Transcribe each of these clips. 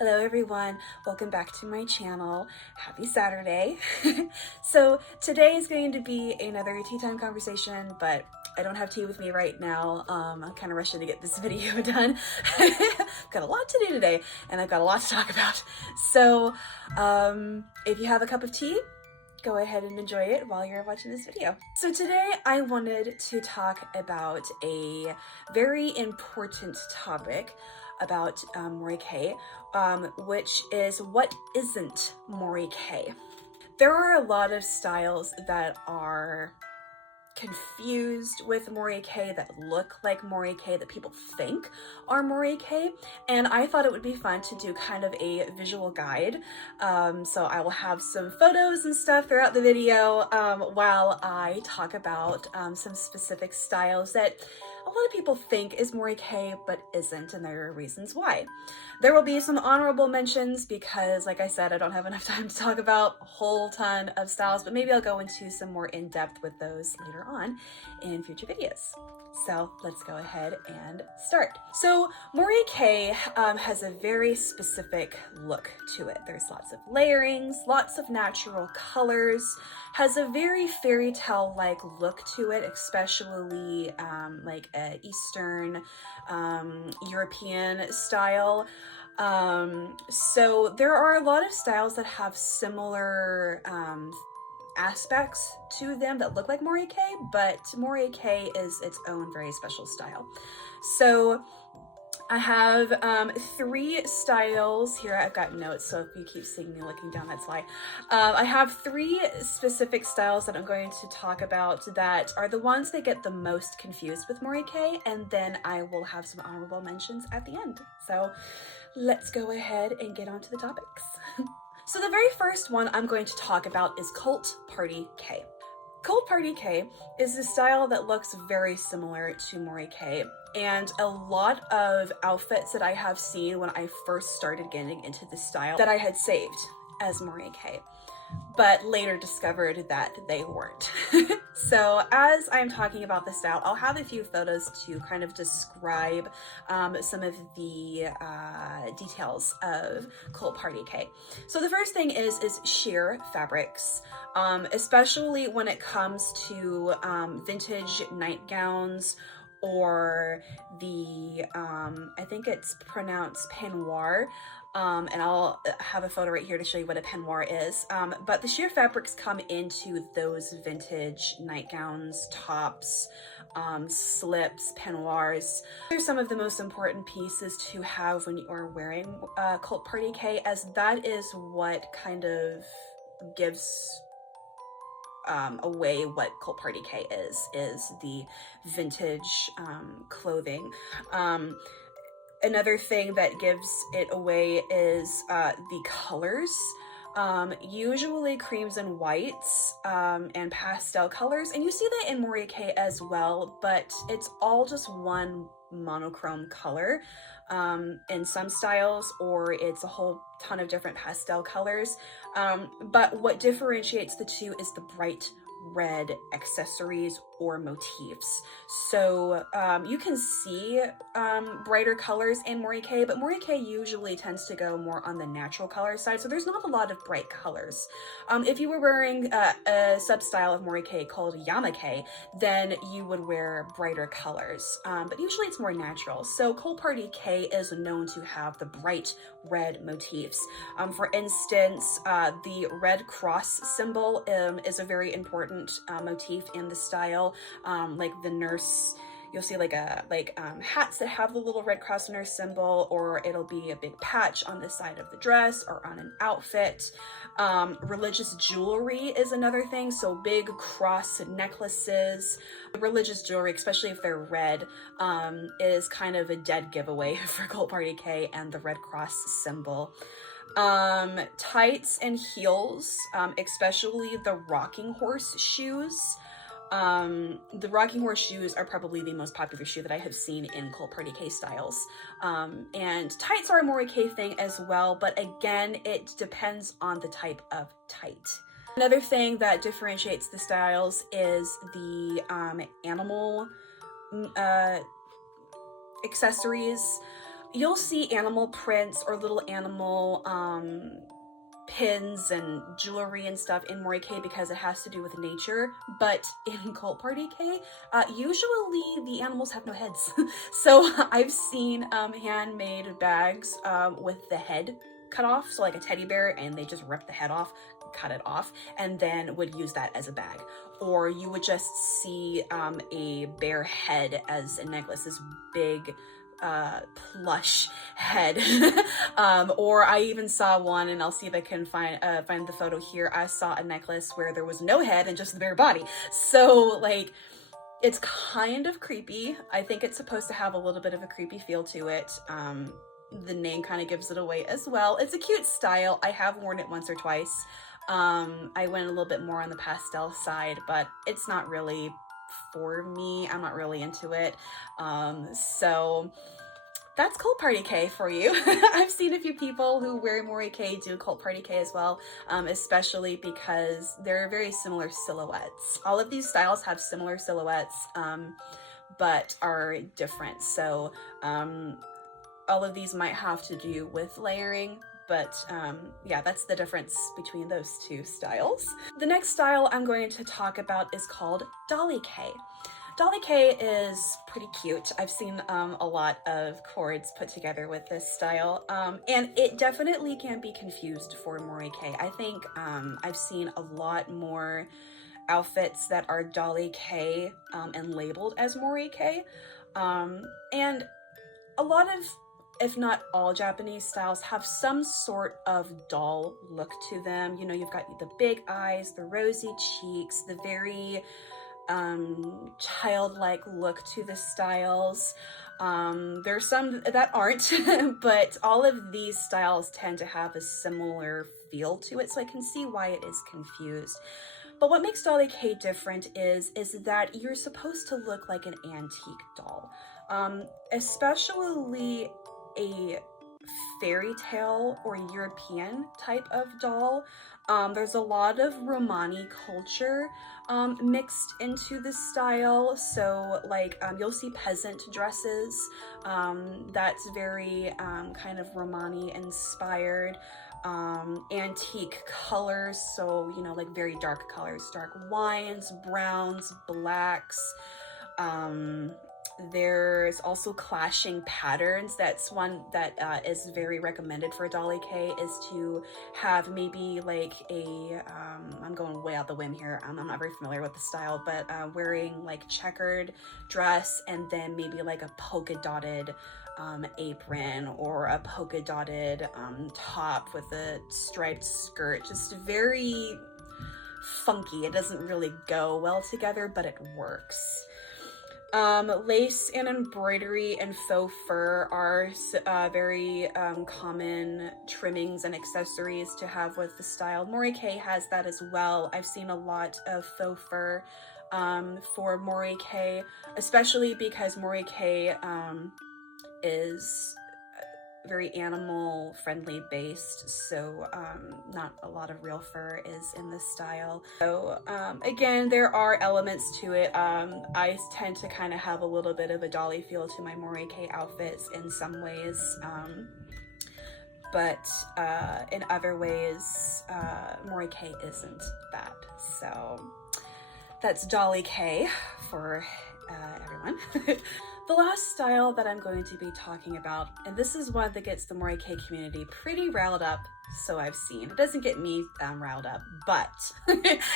Hello everyone, welcome back to my channel. Happy Saturday. So today is going to be another tea time conversation, but I don't have tea with me right now. I'm kind of rushing to get this video done. Got a lot to do today and I've got a lot to talk about. So if you have a cup of tea, go ahead and enjoy it while you're watching this video. So today I wanted to talk about a very important topic about Mori Kei, which is what isn't Mori Kei. There are a lot of styles that are confused with Mori Kei, that look like Mori Kei, that people think are Mori Kei, and I thought it would be fun to do kind of a visual guide. So I will have some photos and stuff throughout the video while I talk about some specific styles that a lot of people think is Mori Kei but isn't, and there are reasons why. There will be some honorable mentions because, like I said, I don't have enough time to talk about a whole ton of styles, but maybe I'll go into some more in-depth with those later on in future videos. So let's go ahead and start. So Mori Kei has a very specific look to it. There's lots of layerings, lots of natural colors, has a very fairy tale-like look to it, especially like a Eastern European style. So there are a lot of styles that have similar aspects to them that look like Mori Kei, but Mori Kei is its own very special style. So I have three styles here. I've got notes, so if you keep seeing me looking down, that's why. I have three specific styles that I'm going to talk about that are the ones that get the most confused with Mori Kei, and then I will have some honorable mentions at the end. So let's go ahead and get on to the topics. So the very first one I'm going to talk about is Cult Party Kei. Cult Party Kei is a style that looks very similar to Mori Kei, and a lot of outfits that I have seen when I first started getting into this style that I had saved as Mori Kei, but later discovered that they weren't. So as I'm talking about this style, I'll have a few photos to kind of describe some of the details of Cult Party Kei. So the first thing is sheer fabrics, especially when it comes to vintage nightgowns, or the, I think it's pronounced peignoir, and I'll have a photo right here to show you what a peignoir is. But the sheer fabrics come into those vintage nightgowns, tops, slips, peignoirs. They're some of the most important pieces to have when you are wearing Cult Party Kei, as that is what kind of gives away what Cult Party Kei is the vintage clothing. Another thing that gives it away is the colors. Usually creams and whites and pastel colors, and you see that in Mori Kei as well, but it's all just one monochrome color in some styles, or it's a whole ton of different pastel colors. But what differentiates the two is the bright red accessories or motifs. So you can see brighter colors in Mori Kei, but Mori Kei usually tends to go more on the natural color side, so there's not a lot of bright colors. If you were wearing a sub-style of Mori Kei called Yamakei, then you would wear brighter colors, but usually it's more natural. So Cult Party Kei is known to have the bright red motifs. For instance, the red cross symbol is a very important motif in the style. Like the nurse, you'll see like hats that have the little red cross nurse symbol, or it'll be a big patch on the side of the dress or on an outfit. Religious jewelry is another thing, so big cross necklaces. Religious jewelry, especially if they're red, is kind of a dead giveaway for Cult Party Kei and the red cross symbol. Tights and heels, especially the rocking horse shoes. The rocking horse shoes are probably the most popular shoe that I have seen in Cult Party Kei styles. And tights are a Mori Kei thing as well, but again, it depends on the type of tight. Another thing that differentiates the styles is the animal accessories. you'll see animal prints or little animal pins and jewelry and stuff in Mori Kei because it has to do with nature, but in Cult Party Kei, usually the animals have no heads. So I've seen handmade bags with the head cut off, so like a teddy bear, and they just rip the head off, cut it off, and then would use that as a bag. Or you would just see a bear head as a necklace, this big plush head. Or I even saw one, and I'll see if I can find the photo here. I saw a necklace where there was no head and just the bare body. So like, it's kind of creepy. I think it's supposed to have a little bit of a creepy feel to it. The name kind of gives it away as well. It's a cute style. I have worn it once or twice. I went a little bit more on the pastel side, but it's not really for me. I'm not really into it. So that's Cult Party Kei for you. I've seen a few people who wear Mori Kei do Cult Party Kei as well, especially because they're very similar silhouettes. All of these styles have similar silhouettes, but are different. So all of these might have to do with layering, but yeah, that's the difference between those two styles. The next style I'm going to talk about is called Dolly Kei. Dolly Kei is pretty cute. I've seen a lot of cords put together with this style, and it definitely can be confused for Mori Kei. I think I've seen a lot more outfits that are Dolly Kei and labeled as Mori Kei, and a lot of, if not all, Japanese styles have some sort of doll look to them. You know, you've got the big eyes, the rosy cheeks, the very childlike look to the styles. There's some that aren't, but all of these styles tend to have a similar feel to it, so I can see why it is confused. But what makes Dolly Kei different is that you're supposed to look like an antique doll, especially a fairy tale or European type of doll. There's a lot of Romani culture mixed into this style. So like you'll see peasant dresses that's very kind of Romani inspired. Antique colors, so you know, like very dark colors, dark wines, browns, blacks. There's also clashing patterns. That's one that is very recommended for Dolly Kei, is to have maybe like a, I'm going way out the whim here, I'm not very familiar with the style, but wearing like checkered dress and then maybe like a polka dotted apron or a polka dotted top with a striped skirt. Just very funky. It doesn't really go well together, but it works. Lace and embroidery and faux fur are very common trimmings and accessories to have with the style. Mori Kei has that as well. I've seen a lot of faux fur for Mori Kei, especially because Mori Kei is very animal friendly based, so not a lot of real fur is in this style. So again, there are elements to it. I tend to kind of have a little bit of a dolly feel to my Mori Kei outfits in some ways, but in other ways Mori Kei isn't that. So that's Dolly Kei for everyone. The last style that I'm going to be talking about, and this is one that gets the Mori Kei community pretty riled up, so I've seen. It doesn't get me riled up, but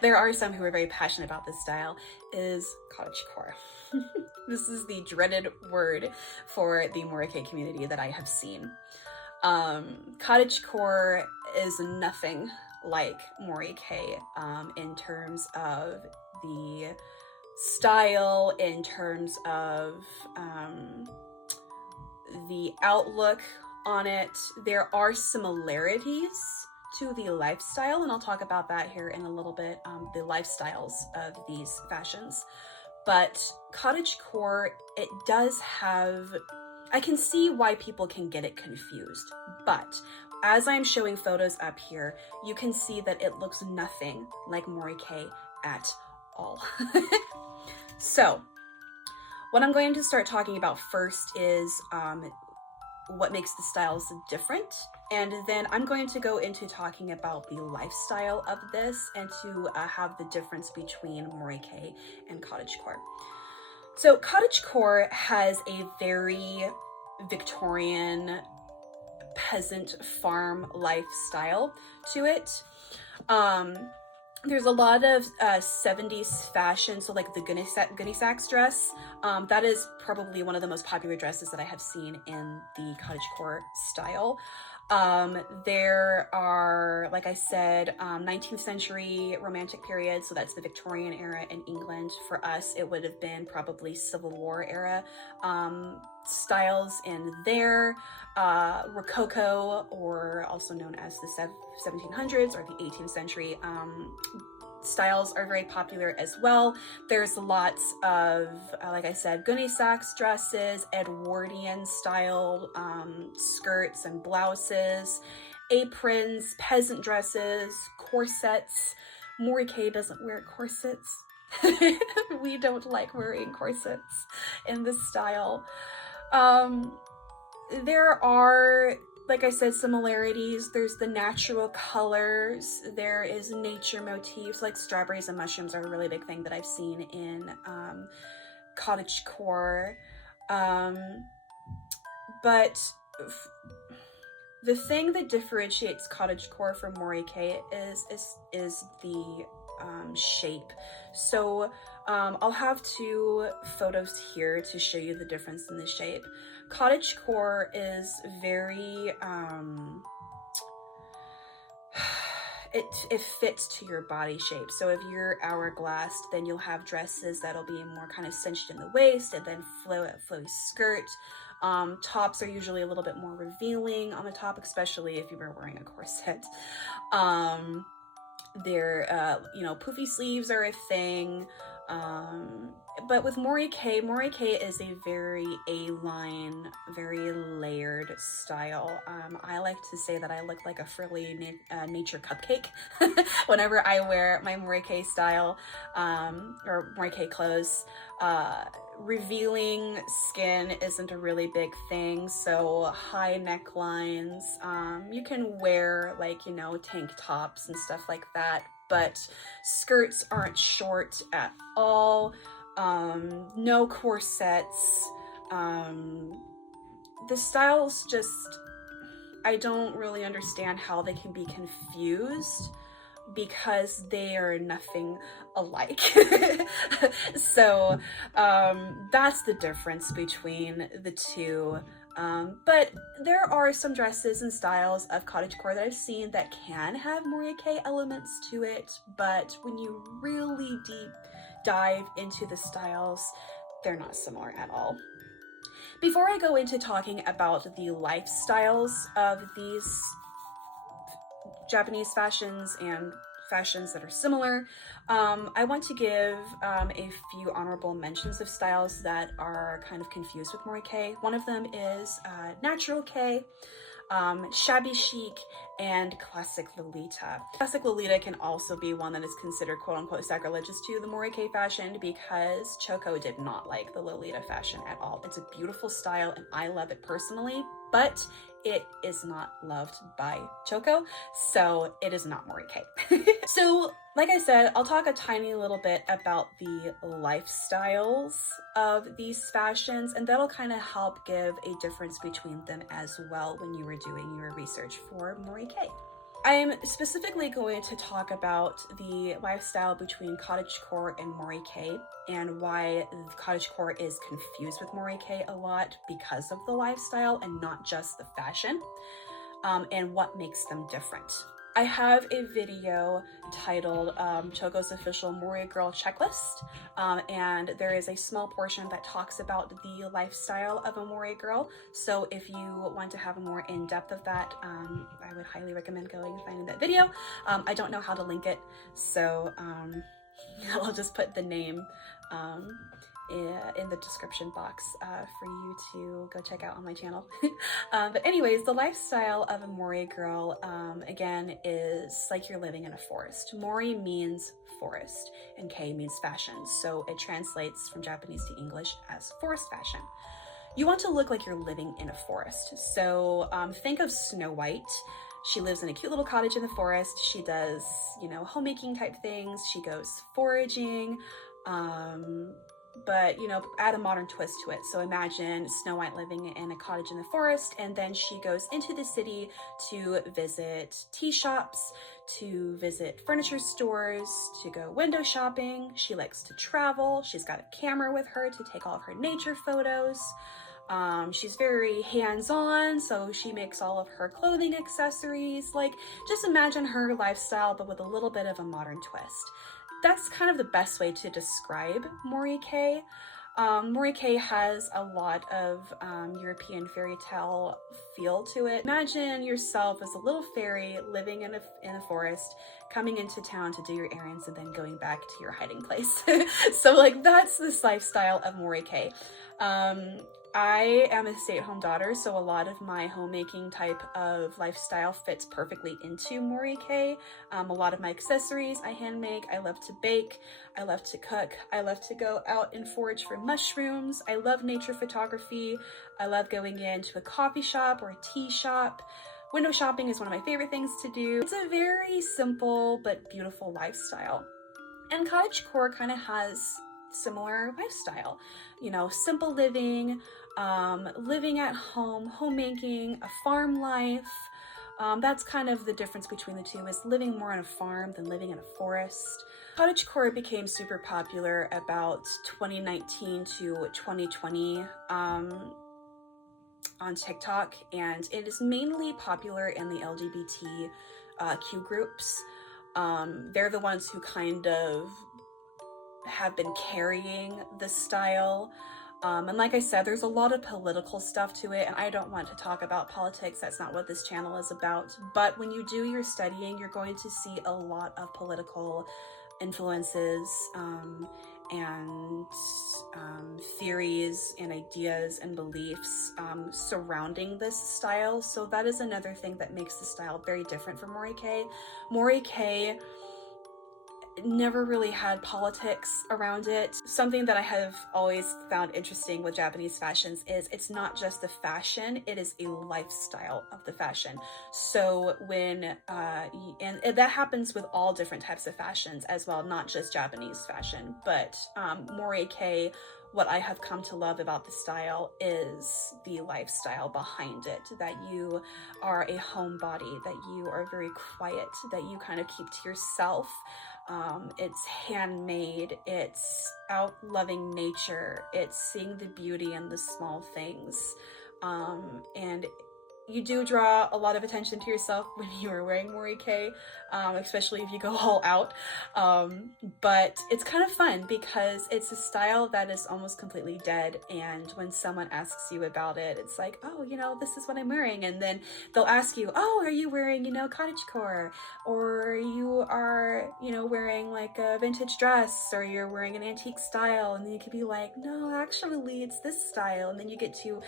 there are some who are very passionate about this style, is cottagecore. This is the dreaded word for the Mori Kei community that I have seen. Cottagecore is nothing like Mori Kei in terms of the style, in terms of the outlook on it. There are similarities to the lifestyle, and I'll talk about that here in a little bit, the lifestyles of these fashions. But cottagecore, it does have, I can see why people can get it confused, but as I'm showing photos up here, you can see that it looks nothing like Mori Kei at all. So what I'm going to start talking about first is what makes the styles different. And then I'm going to go into talking about the lifestyle of this and to have the difference between Mori Kei and cottagecore. So cottagecore has a very Victorian peasant farm lifestyle to it. There's a lot of 70s fashion, so like the gunny sacks dress. That is probably one of the most popular dresses that I have seen in the cottagecore style. There are, like I said, 19th century romantic period, so that's the Victorian era in England. For us, it would have been probably Civil War era styles in there. Rococo, or also known as the 1700s or the 18th century styles, are very popular as well. There's lots of, like I said, gunny sacks dresses, Edwardian style skirts and blouses, aprons, peasant dresses, corsets. Mori Kei doesn't wear corsets. We don't like wearing corsets in this style. There are, like I said, similarities. There's the natural colors. There is nature motifs, like strawberries and mushrooms are a really big thing that I've seen in cottagecore. But the thing that differentiates cottagecore from Mori Kei is the shape. So I'll have two photos here to show you the difference in the shape. Cottagecore is very it fits to your body shape. So if you're hourglass, then you'll have dresses that'll be more kind of cinched in the waist and then flowy skirt. Tops are usually a little bit more revealing on the top, especially if you were wearing a corset. You know, poofy sleeves are a thing. But with Mori Kei is a very A-line, very layered style. I like to say that I look like a frilly nature cupcake whenever I wear my Mori Kei style, or Mori Kei clothes. Revealing skin isn't a really big thing, so high necklines. You can wear, like, you know, tank tops and stuff like that, but skirts aren't short at all. No corsets. The styles just, I don't really understand how they can be confused, because they are nothing alike. So that's the difference between the two. But there are some dresses and styles of cottagecore that I've seen that can have Mori Kei elements to it, but when you really deep dive into the styles, they're not similar at all. Before I go into talking about the lifestyles of these Japanese fashions and fashions that are similar, I want to give a few honorable mentions of styles that are kind of confused with Mori Kei. One of them is natural Kei, shabby chic, and classic Lolita. Classic Lolita can also be one that is considered quote-unquote sacrilegious to the Mori Kei fashion, because Choco did not like the Lolita fashion at all. It's a beautiful style and I love it personally, but it is not loved by Choco, so it is not Mori Kei. So, like I said, I'll talk a tiny little bit about the lifestyles of these fashions, and that'll kind of help give a difference between them as well when you were doing your research for Mori Kei. I'm specifically going to talk about the lifestyle between cottagecore and Mori Kei, and why cottagecore is confused with Mori Kei a lot because of the lifestyle and not just the fashion, and what makes them different. I have a video titled Choco's Official Mori Girl Checklist, and there is a small portion that talks about the lifestyle of a Mori girl. So if you want to have a more in-depth of that, I would highly recommend going and finding that video. I don't know how to link it, so I'll just put the name in the description box for you to go check out on my channel. But anyways, the lifestyle of a Mori girl, again, is like you're living in a forest. Mori means forest, and Kei means fashion, so it translates from Japanese to English as forest fashion. you want to look like you're living in a forest. So think of Snow White. She lives in a cute little cottage in the forest. She does, you know, homemaking type things. She goes foraging, but, you know, add a modern twist to it. So imagine Snow White living in a cottage in the forest, and then she goes into the city to visit tea shops, to visit furniture stores, to go window shopping. She likes to travel. She's got a camera with her to take all of her nature photos. She's very hands-on, so she makes all of her clothing accessories. Like, just imagine her lifestyle, but with a little bit of a modern twist. That's kind of the best way to describe Mori Kei. Mori Kei has a lot of European fairy tale feel to it. Imagine yourself as a little fairy living in a forest, coming into town to do your errands, and then going back to your hiding place. So like, that's this lifestyle of Mori Kei. I am a stay-at-home daughter, so a lot of my homemaking type of lifestyle fits perfectly into Mori Kei. A lot of my accessories I hand make. I love to bake. I love to cook. I love to go out and forage for mushrooms. I love nature photography. I love going into a coffee shop or a tea shop. Window shopping is one of my favorite things to do. It's a very simple but beautiful lifestyle. And cottagecore kind of has similar lifestyle, you know, simple living, living at home, homemaking, a farm life. That's kind of the difference between the two, is living more on a farm than living in a forest. Cottagecore became super popular about 2019 to 2020 on TikTok, and it is mainly popular in the LGBTQ groups. They're the ones who kind of have been carrying this style. And like I said, there's a lot of political stuff to it, and I don't want to talk about politics. That's not what this channel is about. But when you do your studying, you're going to see a lot of political influences and theories and ideas and beliefs surrounding this style. So that is another thing that makes the style very different from Mori Kei. Mori Kei never really had politics around it. Something that I have always found interesting with Japanese fashions is it's not just the fashion, it is a lifestyle of the fashion. So when, and that happens with all different types of fashions as well, not just Japanese fashion, but Mori Kei, what I have come to love about the style is the lifestyle behind it, that you are a homebody, that you are very quiet, that you kind of keep to yourself. It's handmade, it's out loving nature, it's seeing the beauty in the small things. And you do draw a lot of attention to yourself when you are wearing Mori Kei, especially if you go all out. But it's kind of fun because it's a style that is almost completely dead. And when someone asks you about it, it's like, oh, you know, this is what I'm wearing. And then they'll ask you, oh, are you wearing, you know, cottagecore? Or you are, you know, wearing like a vintage dress, or you're wearing an antique style. And then you could be like, no, actually it's this style. And then you get to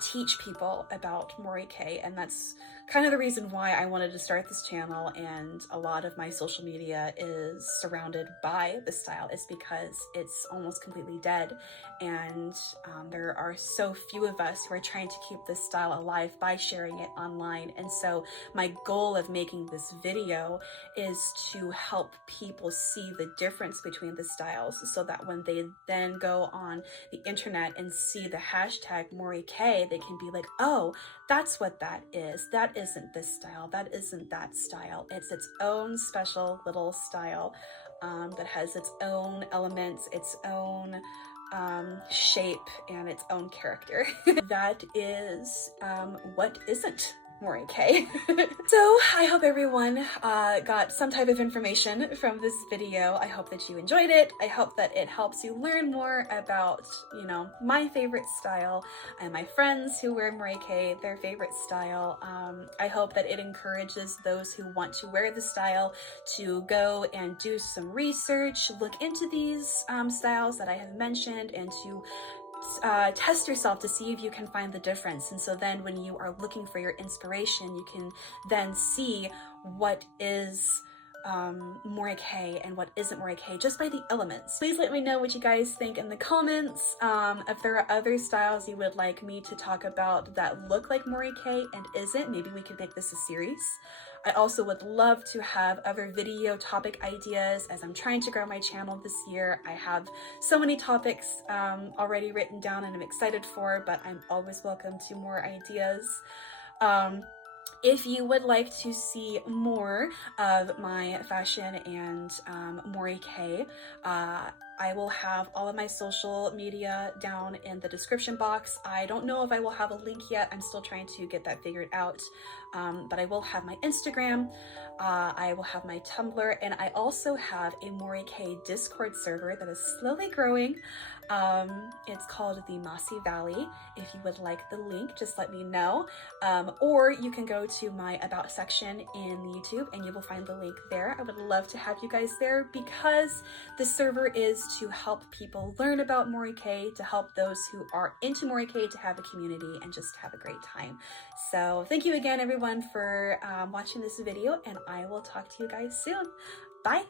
teach people about Mori Kei, and that's kind of the reason why I wanted to start this channel, and a lot of my social media is surrounded by the style, is because it's almost completely dead, and there are so few of us who are trying to keep this style alive by sharing it online. And so my goal of making this video is to help people see the difference between the styles, so that when they then go on the internet and see the hashtag Mori Kei, they can be like, oh, that's what that is. That isn't this style. That isn't that style. It's its own special little style that has its own elements, its own shape, and its own character. That is what isn't Mori Kei. So I hope everyone got some type of information from this video. I hope that you enjoyed it. I hope that it helps you learn more about, you know, my favorite style and my friends who wear Mori Kei, their favorite style. I hope that it encourages those who want to wear the style to go and do some research, look into these styles that I have mentioned, and to test yourself to see if you can find the difference. And so then when you are looking for your inspiration, you can then see what is Mori Kei and what isn't Mori Kei just by the elements. Please let me know what you guys think in the comments. If there are other styles you would like me to talk about that look like Mori Kei and isn't, maybe we could make this a series. I also would love to have other video topic ideas as I'm trying to grow my channel this year. I have so many topics already written down and I'm excited for, but I'm always welcome to more ideas. If you would like to see more of my fashion and Mori Kei, I will have all of my social media down in the description box. I don't know if I will have a link yet. I'm still trying to get that figured out. But I will have my Instagram, I will have my Tumblr, and I also have a Mori Kei Discord server that is slowly growing. It's called the Mossy Valley. If you would like the link, just let me know. Or you can go to my About section in YouTube and you will find the link there. I would love to have you guys there because the server is to help people learn about Mori Kei, to help those who are into Mori Kei to have a community and just have a great time. So thank you again, everyone, for watching this video, and I will talk to you guys soon. Bye!